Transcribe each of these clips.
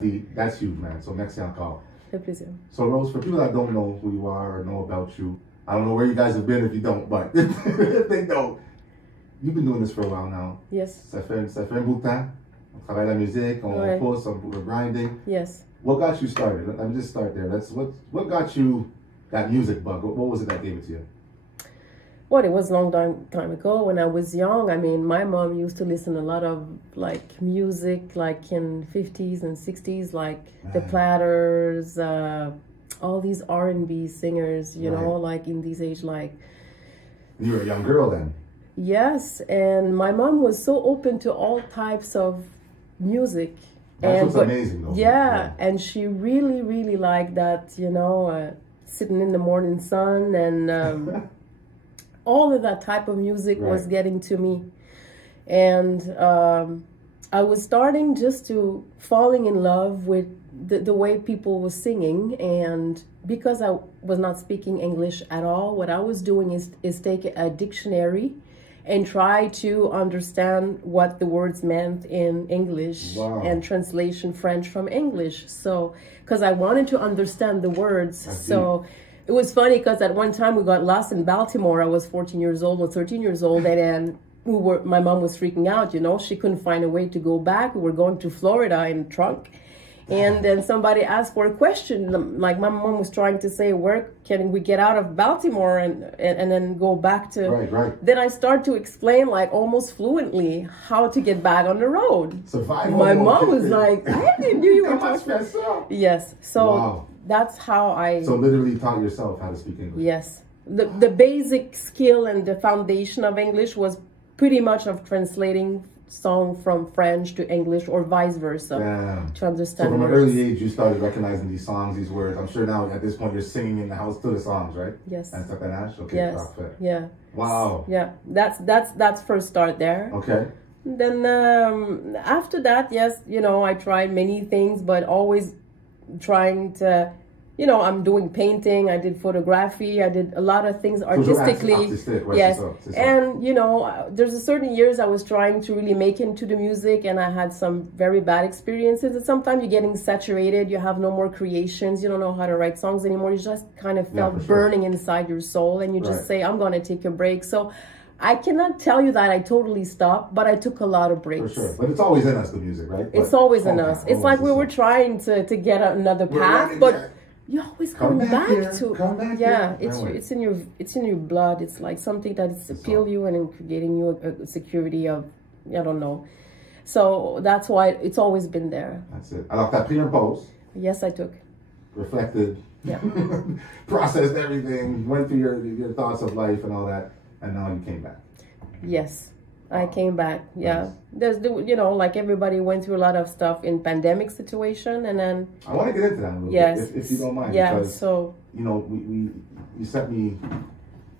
That's huge, man. So merci encore. C'est plaisir. So Rose, for people that don't know who you are or know about you, I don't know where you guys have been if you don't, but if they don't, you've been doing this for a while now. Yes. Ça fait un bout de temps. On travaille la musique, on pousse, we're grinding. Yes. What got you started? Let me just start there. What got you that music bug? What was it that gave it to you? Well, it was a long time ago when I was young. I mean, my mom used to listen a lot of like music, like in 50s and 60s, like the Platters, all these R&B singers, you know, like in these age, like. You were a young girl then. Yes, and my mom was so open to all types of music. That's what's amazing, though. Yeah, and she really, really liked that, you know, sitting in the morning sun and. All of that type of music was getting to me. And I was starting just to falling in love with the way people were singing. And because I was not speaking English at all, what I was doing is take a dictionary and try to understand what the words meant in English and translation French from English. So, because I wanted to understand the words. So. It was funny because at one time we got lost in Baltimore. I was 14 years old or 13 years old, and then my mom was freaking out, you know. She couldn't find a way to go back. We were going to Florida in a trunk. And then somebody asked for a question. Like my mom was trying to say, where can we get out of Baltimore and then go back to... Right. Then I started to explain like almost fluently how to get back on the road. Survival. My mom was like, I didn't know you were talking. Yes. So... Wow. That's how I... So literally taught yourself how to speak English. Yes. The basic skill and the foundation of English was pretty much of translating song from French to English or vice versa. To understand. So from an early age, you started recognizing these songs, these words. I'm sure now at this point you're singing in the house to the songs, right? Yes. And Sapanash? Okay. Yes. Parfait. Yeah. Wow. Yeah. That's first start there. Okay. Then after that, yes, you know, I tried many things, but always trying to, you know, I'm doing painting, I did photography, I did a lot of things artistically. Yes. And, you know, there's a certain years I was trying to really make into the music, and I had some very bad experiences. And sometimes you're getting saturated, you have no more creations, you don't know how to write songs anymore. You just kind of felt burning inside your soul, and you just say, I'm going to take a break. So I cannot tell you that I totally stopped, but I took a lot of breaks. For sure. But it's always in us, the music, right? It's always in us. It's like we were trying to get another path, but you always come back to it's in your blood. It's like something that is appeal you and creating you a security of, I don't know. So that's why it's always been there. That's it. Alors, t'as pris un pause. Yes, I took. Reflected. Yeah. Processed everything. Went through your thoughts of life and all that. And now you came back. Yes, I came back. Yeah, there's you know, like everybody went through a lot of stuff in pandemic situation, and then I want to get into that a little bit, if you don't mind. Yeah. Because, so you know, you sent me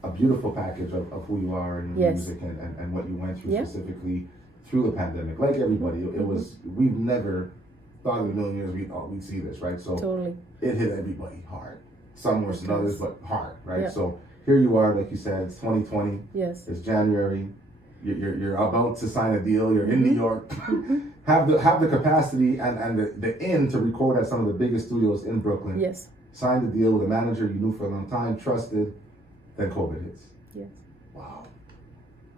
a beautiful package of who you are and your music and what you went through specifically through the pandemic. Like everybody, it was, we've never thought in a million years we'd see this, right? So totally, it hit everybody hard. Some worse than others, but hard, right? Yeah. So here you are, like you said, it's 2020. Yes. It's January. You're about to sign a deal. You're in New York. have the capacity and the in to record at some of the biggest studios in Brooklyn. Yes. Signed a deal with a manager you knew for a long time, trusted. Then COVID hits. Yes. Wow.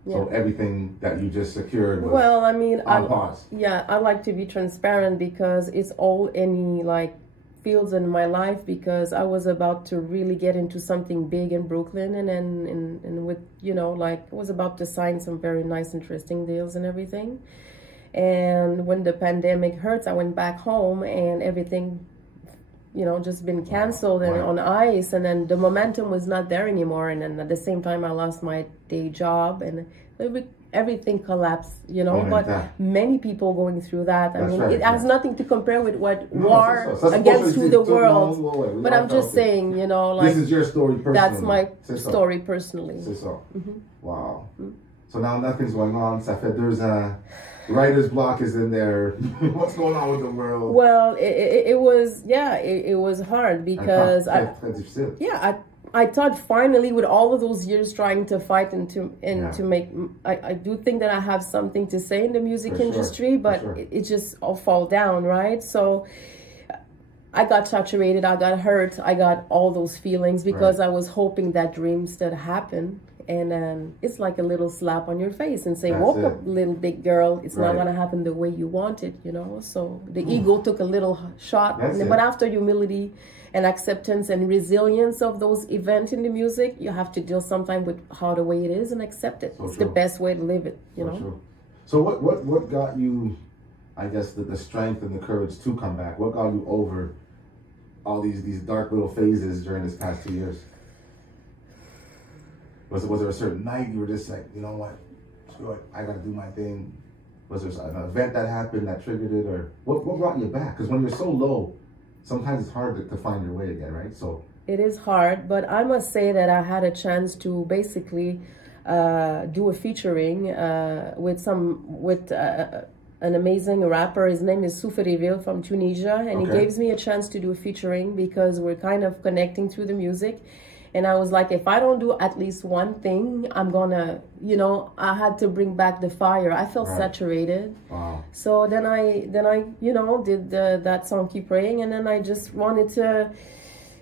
Yeah. So everything that you just secured was I mean, on pause. Yeah, I like to be transparent because it's all any like fields in my life, because I was about to really get into something big in Brooklyn, and then and with, you know, like I was about to sign some very nice, interesting deals and everything. And when the pandemic hurts, I went back home and everything, you know, just been canceled and on ice, and then the momentum was not there anymore. And then at the same time, I lost my day job, and everything collapsed, you know. But many people going through that. I mean, it has nothing to compare with what war against the world. But I'm just saying, you know, like, this is your story personally. That's my story personally. C'est ça. Wow. So now nothing's going on. Ça fait 2 ans. Writer's block is in there. What's going on with the world? Well, it was hard because I thought finally, with all of those years trying to fight and to make, I do think that I have something to say in the music industry, but it just all fall down, right? So I got saturated, I got hurt, I got all those feelings because I was hoping that dreams that happen. And then it's like a little slap on your face and say, woke up, little big girl. It's not going to happen the way you want it, you know. So the ego took a little shot. But after humility and acceptance and resilience of those events in the music, you have to deal sometimes with how the way it is and accept it. It's the best way to live it, you know. So what got you, I guess, the strength and the courage to come back? What got you over all these dark little phases during this past 2 years? Was there a certain night you were just like, you know what, screw it, I gotta do my thing? Was there an event that happened that triggered it, or what brought you back? Because when you're so low, sometimes it's hard to find your way again, right? So it is hard, but I must say that I had a chance to basically do a featuring with an amazing rapper. His name is CKVL from Tunisia, and he gives me a chance to do a featuring because we're kind of connecting through the music. And I was like, if I don't do at least one thing, I'm gonna, you know, I had to bring back the fire. I felt saturated. Wow. So then I, you know, did that song, Keep Praying, and then I just wanted to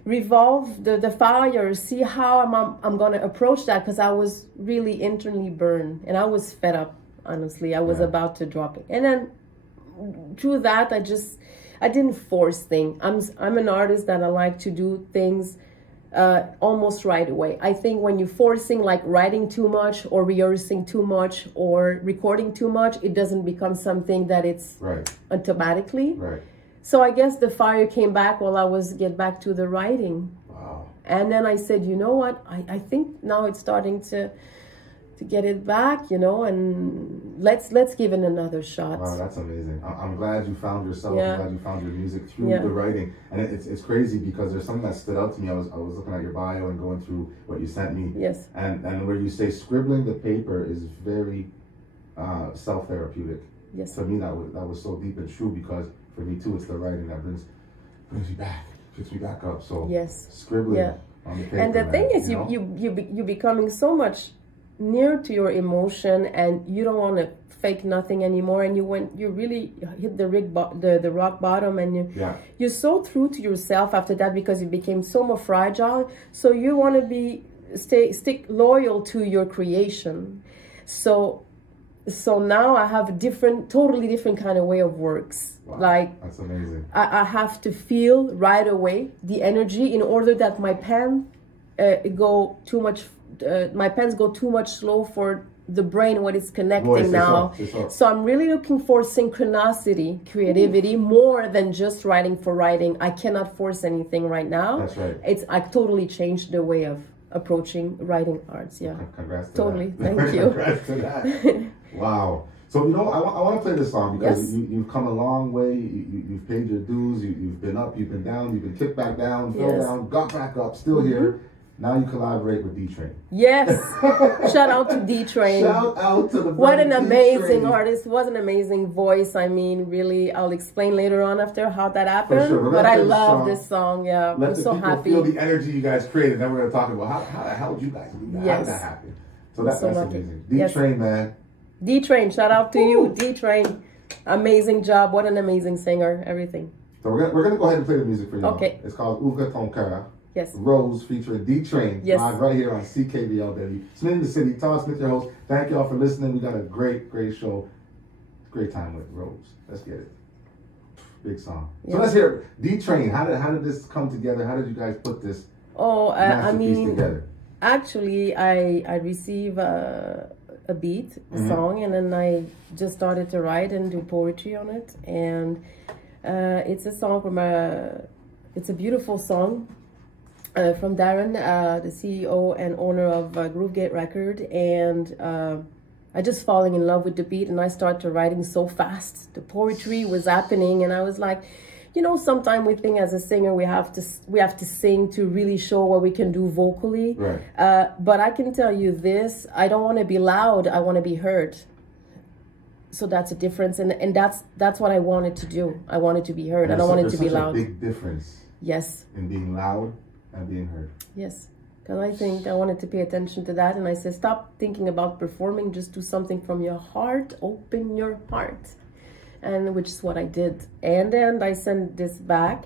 revolve the fire, see how I'm gonna approach that, because I was really internally burned and I was fed up. Honestly, I was about to drop it, and then through that, I didn't force things. I'm an artist that I like to do things almost right away. I think when you're forcing, like writing too much or rehearsing too much or recording too much, it doesn't become something that it's automatically. Right. So I guess the fire came back while I was get back to the writing. Wow. And then I said, you know what? I think now it's starting to get it back, you know, and let's give it another shot. Wow, that's amazing. I'm glad you found yourself. I'm glad you found your music through the writing. And it's crazy because there's something that stood out to me. I was looking at your bio and going through what you sent me. Yes. And where you say scribbling the paper is very self-therapeutic. Yes. For me, that was so deep and true, because for me too, it's the writing that brings you back, picks me back up. So scribbling on the paper. And the thing is, you're becoming so much near to your emotion, and you don't want to fake nothing anymore, and you really hit the rock bottom, and you're so true to yourself after that, because you became so more fragile. So you want to stick loyal to your creation. So now I have a totally different kind of way of works. Wow, like, that's amazing. I have to feel right away the energy in order that my pen my pens go too much slow for the brain when it's connecting now. So I'm really looking for synchronicity, creativity, more than just writing for writing. I cannot force anything right now. That's right. I totally changed the way of approaching writing arts. Yeah. Congrats to totally. That. Thank you. Congrats to that. Wow. So, you know, I want to play this song because you've come a long way. You've paid your dues. You've been up, you've been down, you've been kicked back down, fell down, got back up, still here. Now you collaborate with D-Train. Yes. Shout out to D-Train. Shout out to the What an amazing artist. What an amazing voice. I mean, really, I'll explain later on after how that happened. For sure. But I love this song. Yeah. I'm so happy. Feel the energy you guys created. Then we're going to talk about how the hell did you guys do that? How did that happen? So that's amazing. D-Train, man. D-Train. Shout out to you, D-Train. Amazing job. What an amazing singer. Everything. So we're gonna go ahead and play the music for you. Okay. It's called Ouvre ton cœur. Yes. Rose featuring D-Train. Yes. Live right here on CKVL, baby. SMITTY and the City. Todd Smith, your host. Thank y'all for listening. We got a great show. Great time with Rose. Let's get it. Big song. Yes. So let's hear it. D-Train. How did this come together? How did you guys put this masterpiece together? Actually, I received a beat, a song, and then I just started to write and do poetry on it. And it's a song from it's a beautiful song. From Darren, the CEO and owner of Groovegate Record, and I just falling in love with the beat, and I started writing so fast. The poetry was happening, and I was like, you know, sometimes we think as a singer we have to sing to really show what we can do vocally. Right. But I can tell you this: I don't want to be loud. I want to be heard. So that's a difference, and that's what I wanted to do. I wanted to be heard. I don't want it to be loud. There's a big difference. Yes. In being loud and being heard. Yes. Because I think I wanted to pay attention to that. And I said, stop thinking about performing. Just do something from your heart. Open your heart. And which is what I did. And then I sent this back.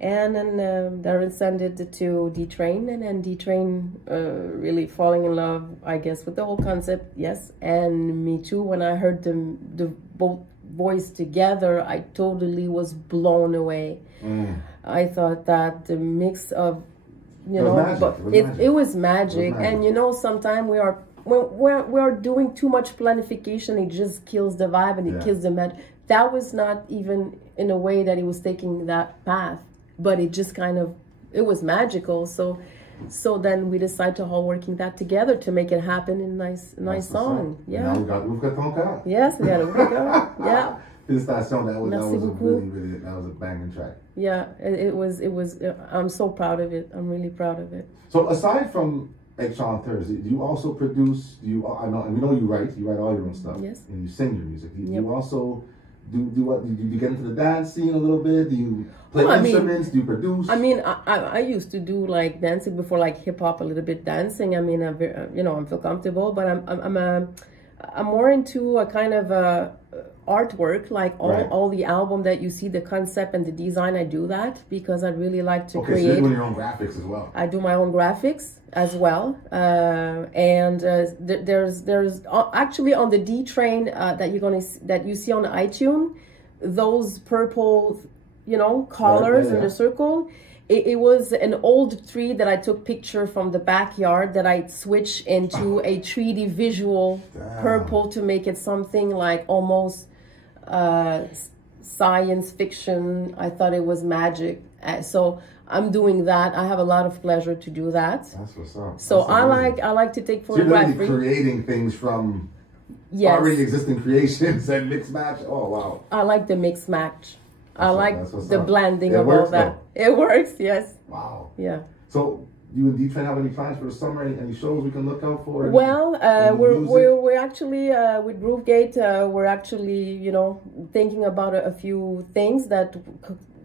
And then Darren sent it to D-Train. And then D-Train really falling in love, I guess, with the whole concept. Yes. And me too. When I heard the both voice together, I totally was blown away. I thought that the mix of, you know, but it was magic. And you know, sometimes we are doing too much planification. It just kills the vibe and it kills the magic. That was not even in a way that it was taking that path, but it just kind of, it was magical. So then we decided to all working that together to make it happen in a nice song. Yeah. Now we got ton cas. Yes, we got a yeah. Félicitations, that was a banging track. Yeah, it was. I'm so proud of it. I'm really proud of it. So aside from chanteurs, do you also produce? We know you write all your own stuff. Yes. And you sing your music. Do you also do what? Do you get into the dance scene a little bit? Do you play instruments? Do you produce? I mean, I used to do like dancing before, like hip hop, a little bit dancing. I mean, I feel comfortable, but I'm more into a kind of artwork, like all the album that you see, the concept and the design. I do that because I really like to create. So you're doing your own graphics as well. I do my own graphics as well, and there's actually on the D-Train that you see on iTunes, those purple, colors in the circle. It was an old tree that I took picture from the backyard that I switched into a 3D visual purple to make it something like almost science fiction. I thought it was magic. So I'm doing that. I have a lot of pleasure to do that. That's what's up. So I like to take photographs. So you're really creating things from already existing creations and mix match. Oh wow! I like the mix match. I like the blending of all that. It works, yes. Wow. Yeah. So you and D-Train have any plans for the summer? Any shows we can look out for? Well, we're actually with Groovegate. We're actually thinking about a few things that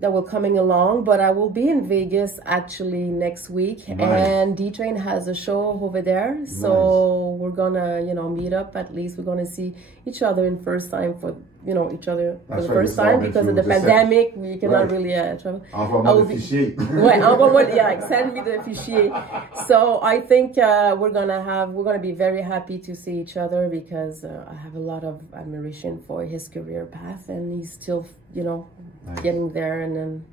will coming along. But I will be in Vegas actually next week, and D-Train has a show over there. So we're gonna meet up. At least we're gonna see each other in first time for each other for the first time because of the pandemic. We cannot really travel. Send me the fichier. So I think we're gonna be very happy to see each other because I have a lot of admiration for his career path, and he's still getting there. And then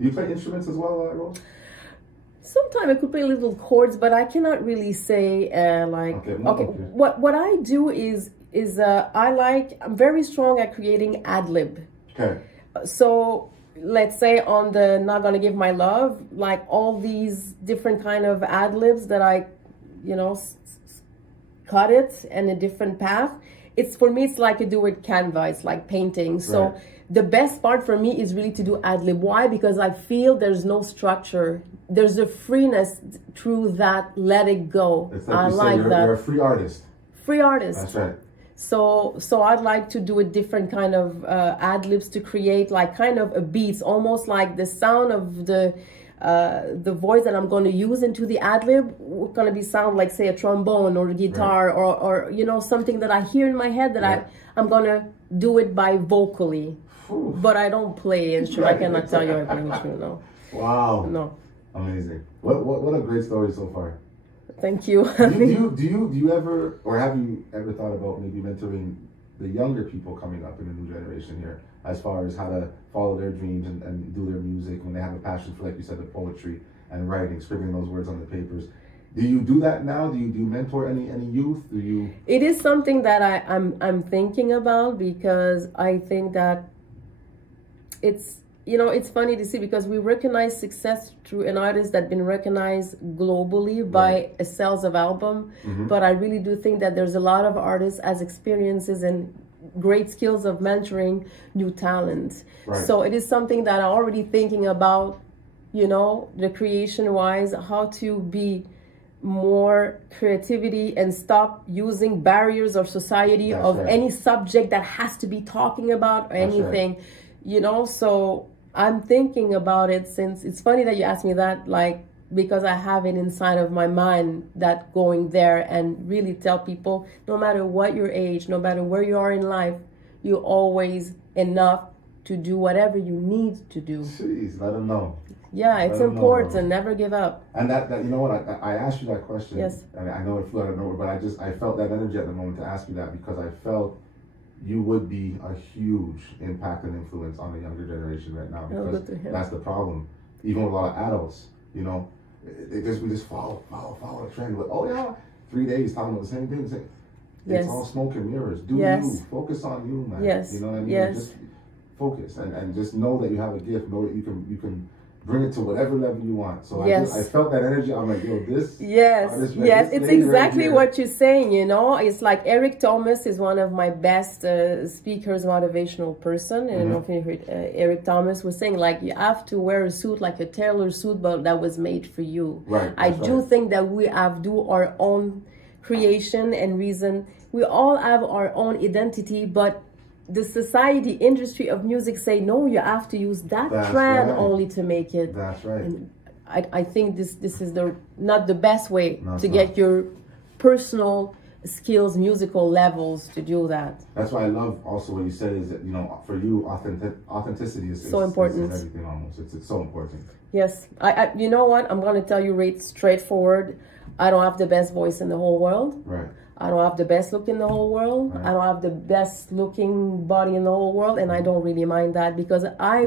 You play instruments as well, Rose? Sometimes I could play little chords, but I cannot really say What I do is I'm very strong at creating ad-lib. Okay. So let's say on the Not Gonna Give My Love, like all these different kind of ad-libs that I, cut it in a different path. For me, it's like you do with Canva. It's like painting. So the best part for me is really to do ad-lib. Why? Because I feel there's no structure. There's a freeness through that. Let it go. It's like you're a free artist. Free artist. That's right. So I'd like to do a different kind of ad-libs to create like kind of a beats, almost like the sound of the voice that I'm going to use into the ad-lib will going to be sound like, say, a trombone or a guitar or something that I hear in my head that I'm going to do it by vocally. Ooh. But I don't play instrument. I cannot tell you I play instrument, no. Wow. No. Amazing. What a great story so far. Thank you. do you ever, or have you ever thought about maybe mentoring the younger people coming up in the new generation here, as far as how to follow their dreams and do their music when they have a passion for, like you said, the poetry and writing, scribbling those words on the papers? Do you do that now? Do you mentor any youth? Do you? It is something that I'm thinking about because I think that it's funny to see because we recognize success through an artist that's been recognized globally by a sales of album. Mm-hmm. But I really do think that there's a lot of artists as experiences and great skills of mentoring new talent. Right. So it is something that I'm already thinking about, the creation wise, how to be more creativity and stop using barriers of society any subject that has to be talking about or anything, so I'm thinking about it since it's funny that you asked me that, like because I have it inside of my mind, that going there and really tell people, no matter what your age, no matter where you are in life, you're always enough to do whatever you need to do. Jeez, let them know. Yeah, it's important. Never give up. And that you know what, I asked you that question. Yes. And I know it flew out of nowhere, but I felt that energy at the moment to ask you that, because I felt you would be a huge impact and influence on the younger generation right now, because that's the problem. Even with a lot of adults, you know, we just follow the trend. But, oh yeah, 3 days talking about the same thing. It's all smoke and mirrors. Do you focus on you, man? Yes. You know what I mean? Yes. Just focus and just know that you have a gift. Know that you can bring it to whatever level you want. So I felt that energy. I'm like, yo, this. Yes, it's exactly what you're saying, you know. It's like Eric Thomas is one of my best speakers, motivational person. And I don't know if you heard Eric Thomas was saying, like, you have to wear a suit, like a tailor suit, but that was made for you. Right. I do think that we have to do our own creation and reason. We all have our own identity, but the society, industry of music say, no, you have to use that trend only to make it. That's right. And I think this is not the best way to get your personal skills, musical levels to do that. That's why I love also what you said is that, you know, for you, authenticity is so important. It's everything almost. It's so important. Yes. I you know what? I'm going to tell you right straightforward. I don't have the best voice in the whole world. Right. I don't have the best look in the whole world. Right. I don't have the best looking body in the whole world, and I don't really mind that, because I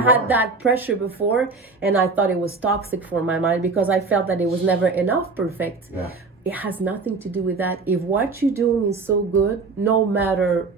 had that pressure before, and I thought it was toxic for my mind, because I felt that it was never enough perfect. Yeah. It has nothing to do with that. If what you're doing is so good, no matter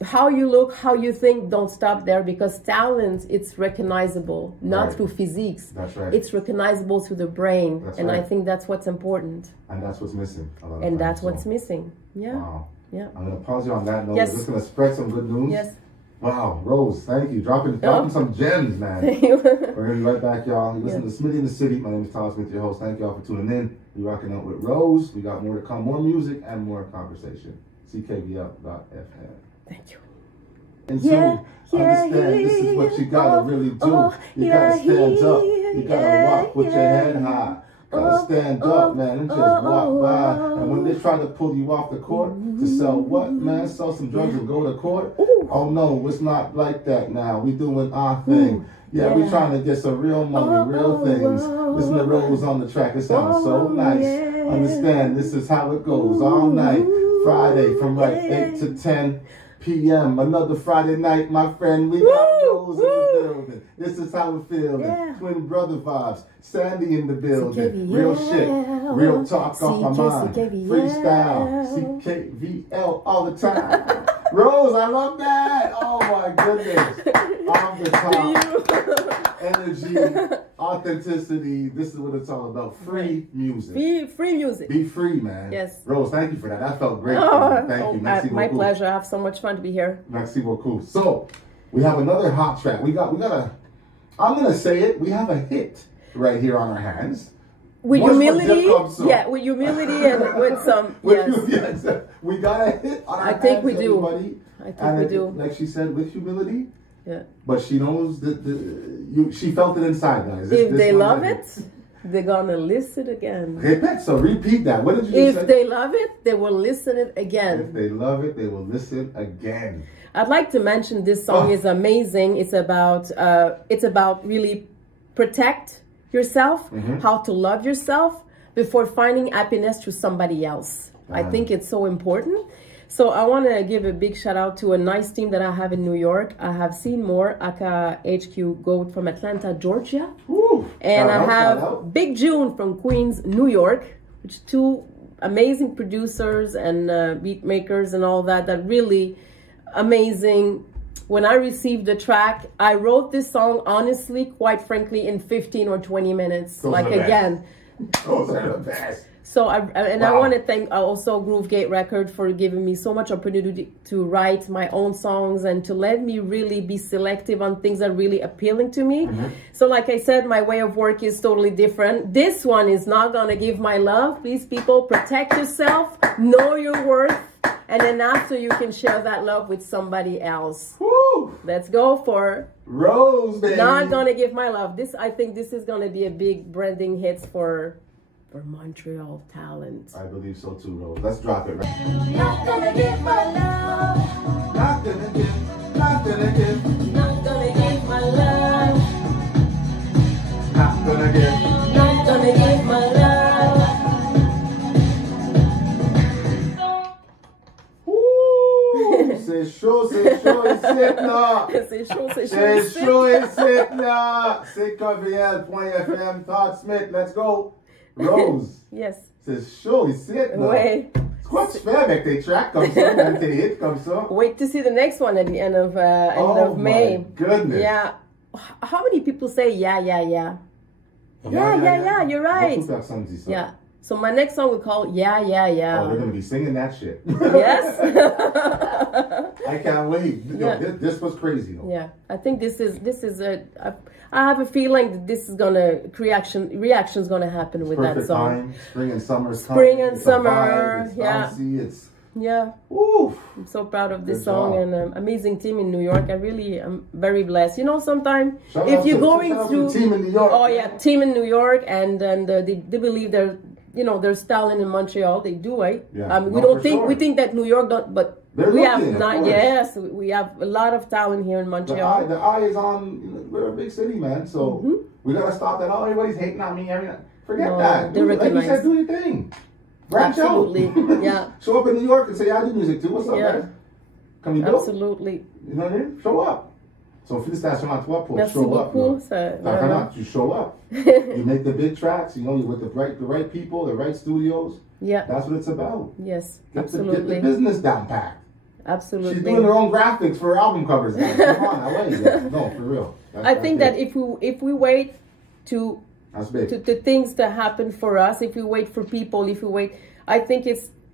how you look, how you think, don't stop there, because talent, it's recognizable, not through physiques. That's right. It's recognizable through the brain. That's and right. I think that's what's important. And that's what's missing a lot of and times, that's what's missing. Yeah. Wow. Yeah. I'm going to pause you on that note. Yes. We're just going to spread some good news. Yes. Wow, Rose, thank you. Dropping some gems, man. Thank you. We're going to be right back, y'all. You listen to SMITTY and the City. My name is Tyler Smith, your host. Thank y'all for tuning in. We're rocking out with Rose. We got more to come, more music and more conversation. CKVL.FM. Thank you. And so, understand, this is what you gotta really do. You gotta stand up. You gotta walk with your head high. Gotta stand up, man, and just walk by. And when they try to pull you off the court to sell what, man? Sell some drugs and go to court? Oh no, it's not like that now. We doing our thing. Yeah, we trying to get some real money, real things. Listen to Rose on the track. It sounds so nice. Understand, this is how it goes all night. Friday from like 8 to 10 p.m. Another Friday night, my friend. We got Rose in the building. This is how we feel. Twin brother vibes. Sandy in the building. Real shit. Real talk off my mind. Freestyle. CKVL all the time. Rose, I love that. Oh my goodness. On the top. Energy. Authenticity. This is what it's all about. Free music. Free music. Be free, man. Yes. Rose, thank you for that. That felt great. Thank you. Merci my beaucoup. pleasure. I have so much fun to be here. Merci beaucoup. So, we have another hot track. We got a, I'm going to say it, we have a hit right here on our hands. With humility, with humility and with some, yes, we got a hit on our hands, I think we do. Like she said, with humility. Yeah. But she knows that she felt it inside, guys. If they love it, they're gonna listen again. Repeat, so repeat that. What did you say? If they love it, they will listen it again. If they love it, they will listen again. I'd like to mention this song is amazing. It's about really protect yourself, how to love yourself before finding happiness through somebody else. I think it's so important. So I want to give a big shout out to a nice team that I have in New York. I have Seen More, aka HQ Goat from Atlanta, Georgia. Ooh, and I have Big June from Queens, New York, which two amazing producers and beat makers and all that really amazing. When I received the track, I wrote this song, honestly, quite frankly, in 15 or 20 minutes. Those are the best. So I want to thank also Groovegate Record for giving me so much opportunity to write my own songs and to let me really be selective on things that are really appealing to me. So like I said, my way of work is totally different. This one is not going to give my love. Please, people, protect yourself. Know your worth. And then after you can share that love with somebody else. Woo! Let's go for Rose, baby. Not Gonna Give My Love. I think this is gonna be a big branding hit for Montreal talent. I believe so too, Rose. Let's drop it right. Not gonna give my love. Not gonna give. Not gonna give. Not gonna give my love. Not gonna give. Not gonna give my love. Ouh, c'est chaud ici, là. C'est chaud C'est ici. chaud ici, là. CKVL.FM, Todd Smith, let's go. Rose. Yes. C'est chaud ici, là. Ouais. C'est quoi tu fais avec tes tracks comme ça, avec tes hits comme ça? Wait to see the next one at the end of May. Oh my goodness. Yeah. How many people say yeah? Yeah, you're right. Beaucoup de personnes disent ça. Yeah. So my next song we call Yeah. Oh, they're going to be singing that shit. Yes. I can't wait. Yeah. This was crazy, though. Yeah. I think this is I have a feeling that this is gonna reaction's gonna happen with that song. Time. Spring and summer. Spring and it's summer. Vibe, it's Yeah. bouncy, it's Yeah. Oof. I'm so proud of this Good song job. and amazing team in New York. I'm very blessed. You know, sometimes Shout if out you're to- going shout out to through, the team in New York. oh yeah, team in New York, and they believe there's talent in Montreal. They do, right? Yeah, We no, don't for think sure. we think that New York don't, but They're we have looking, of not. course. Yes, we have a lot of talent here in The Montreal. eye is on. We're a big city, man. So we gotta stop that. Oh, everybody's hating on me. Forget No, that. they Like you recognize. said, do your thing. Branch Absolutely. out. Yeah. Show up in New York and say, I do music too. What's up, Yeah. guys? Come you do? Absolutely. You know what I mean? Show up. So félicitations à toi pour Merci show up. beaucoup. Vraiment, you show up. You make the big tracks. You know, you're with the right people, the right studios. Yeah. That's what it's about. Yes. Get Absolutely. the business down packed. Absolutely. She's doing her own graphics for her album covers now. Come on, I like that. No, for real. I think that if we wait to That's big. to things to happen for us, if we wait for people, I think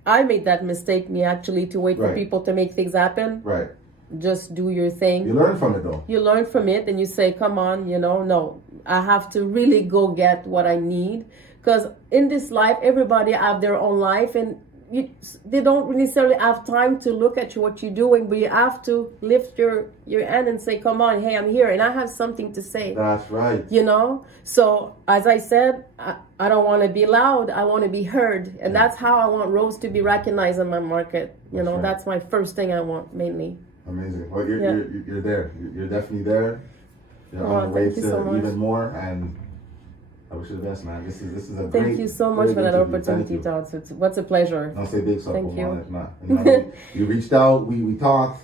I made that mistake, to wait for Right. people to make things happen. Right. Just do your thing. You learn from it though. You learn from it and you say, come on, no, I have to really go get what I need. Because in this life, everybody have their own life and they don't necessarily have time to look at what you're doing, but you have to lift your hand and say, come on, hey, I'm here and I have something to say. That's right. You know? So as I said, I don't want to be loud. I want to be heard. And that's how I want Rose to be recognized in my market. That's my first thing I want mainly. Amazing. Well, you're there. You're definitely there. You're on the way to even more, and I wish you the best, man. This is a great. Thank you so much for that opportunity, Todd. What's a pleasure. Don't say big stuff. Thank you. You reached out. We talked,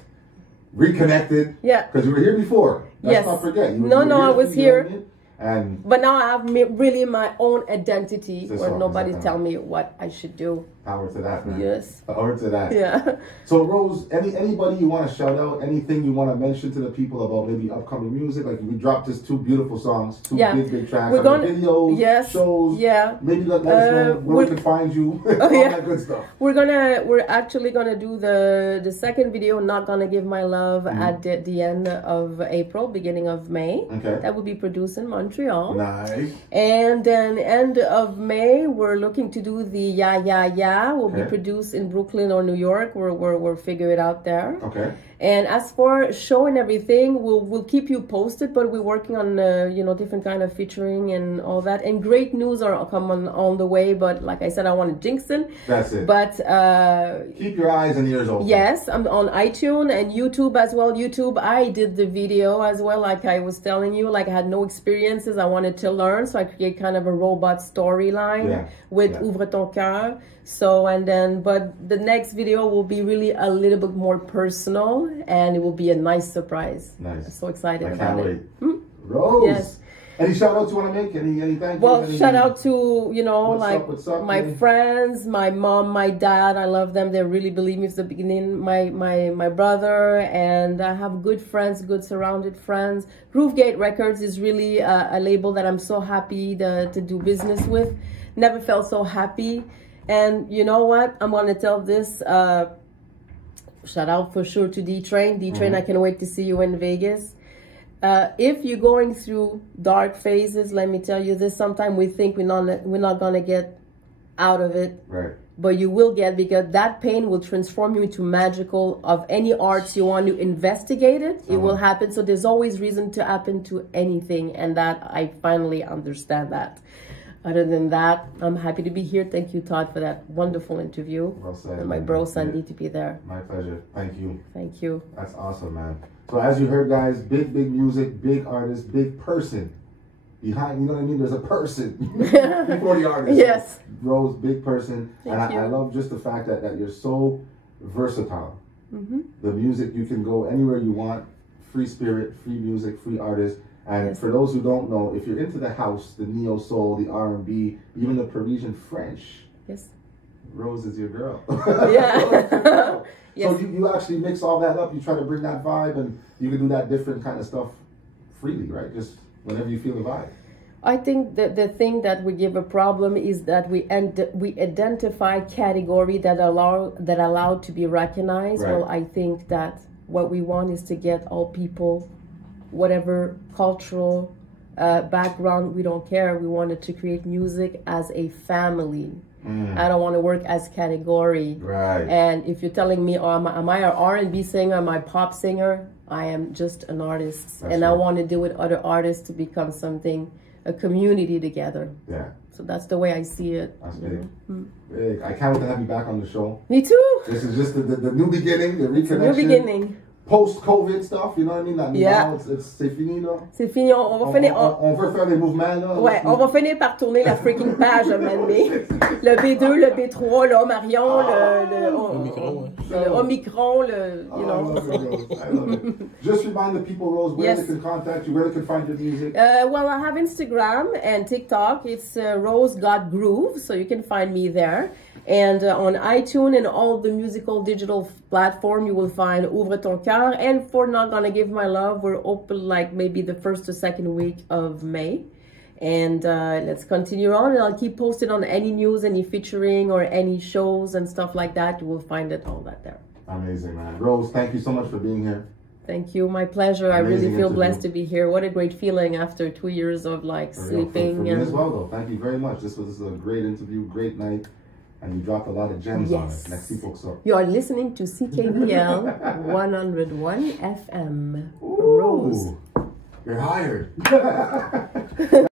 reconnected. Yeah. Because you were here before. Let's not forget. I was here. But now I have really my own identity where nobody tell me what I should do. Power to that, man. Yes. Power to that. Yeah. So Rose, anybody you want to shout out, anything you want to mention to the people about maybe upcoming music? Like we dropped just 2 beautiful songs, 2 big tracks. We're going videos, shows. Yeah. Maybe let us know where we can find you. All that good stuff. We're actually gonna do the second video, Not Gonna Give My Love, at the end of April, beginning of May. Okay. That will be produced in Montreal. Nice. And then end of May, we're looking to do the Yeah. Will be produced in Brooklyn or New York. We'll figure it out there. Okay. And as for show and everything, we'll keep you posted. But we're working on different kind of featuring and all that. And great news are coming on the way. But like I said, I want to jinx it. That's it. But keep your eyes and ears open. Yes, I'm on iTunes and YouTube as well. YouTube, I did the video as well. Like I was telling you, like I had no experiences. I wanted to learn, so I create kind of a robot storyline with Ouvre ton cœur. So but the next video will be really a little bit more personal, and it will be a nice surprise. Nice. I'm so excited I about can't it. wait. Rose. Yes. Any shout outs you want to make? Any thank yous? Well, shout out to, what's up, my man? friends, my mom, my dad. I love them. They really believe me from the beginning. My brother, and I have good friends, good surrounded friends. Groovegate Records is really a label that I'm so happy to do business with. Never felt so happy. And you know what? I'm going to tell this. Shout out for sure to D-Train. D-Train, I can't wait to see you in Vegas. If you're going through dark phases, let me tell you this. Sometimes we think we're not going to get out of it. Right. But you will get, because that pain will transform you into magical of any arts you want to investigate it. It will happen. So there's always reason to happen to anything. And that I finally understand that. Other than that, I'm happy to be here. Thank you, Todd, for that wonderful interview. Well said. And my bro, Sandy, to be there. My pleasure. Thank you. Thank you. That's awesome, man. So as you heard, guys, big music, big artist, big person. Behind, you know what I mean? There's a person before the artist. Yes. Rose, big person. Thank you. I love just the fact that you're so versatile. Mm-hmm. The music, you can go anywhere you want. Free spirit, free music, free artist. And for those who don't know, if you're into the house, the neo soul, the R&B, even the Parisian French, yes, Rose is your girl. Yeah. Yes. So you actually mix all that up. You try to bring that vibe, and you can do that different kind of stuff freely, right? Just whenever you feel the vibe. I think that the thing that we give a problem is that we identify category that allow to be recognized. Right. Well, I think that what we want is to get all people, whatever cultural background, we don't care. We wanted to create music as a family. I don't want to work as category. Right. And if you're telling me, am I an R&B singer, am I a pop singer? I am just an artist. That's and right. I want to do with other artists to become something, a community together. Yeah. So that's the way I see it. That's big. Big. I can't wait to have you back on the show. Me too. This is just the new beginning, the reconnection. New beginning. Post-COVID stuff, you know what I mean? That Yeah. C'est fini, là. C'est fini. On veut faire des mouvements, là. Ouais, on va finir par tourner la freaking page à un moment donné. Le B2, le B3, le Marion, le Omicron, you know. I love it. Just remind the people, Rose, where they can contact you, where they can find your music. Well, I have Instagram and TikTok. It's Rose Got Groove, so you can find me there. And on iTunes and all the musical digital platform, you will find Ouvre Ton Cœur. And for Not Gonna Give My Love, we're open like maybe the first or second week of May. And let's continue on. And I'll keep posted on any news, any featuring, or any shows and stuff like that. You will find it all that there. Amazing, man. Rose, thank you so much for being here. Thank you. My pleasure. Amazing. I really feel blessed to be here. What a great feeling after 2 years of like sleeping. For me as well, though. Thank you very much. This was a great interview, great night. And you dropped a lot of gems on it. Merci pour ça. You are listening to CKVL 101 FM. Ooh, Rose. You're hired.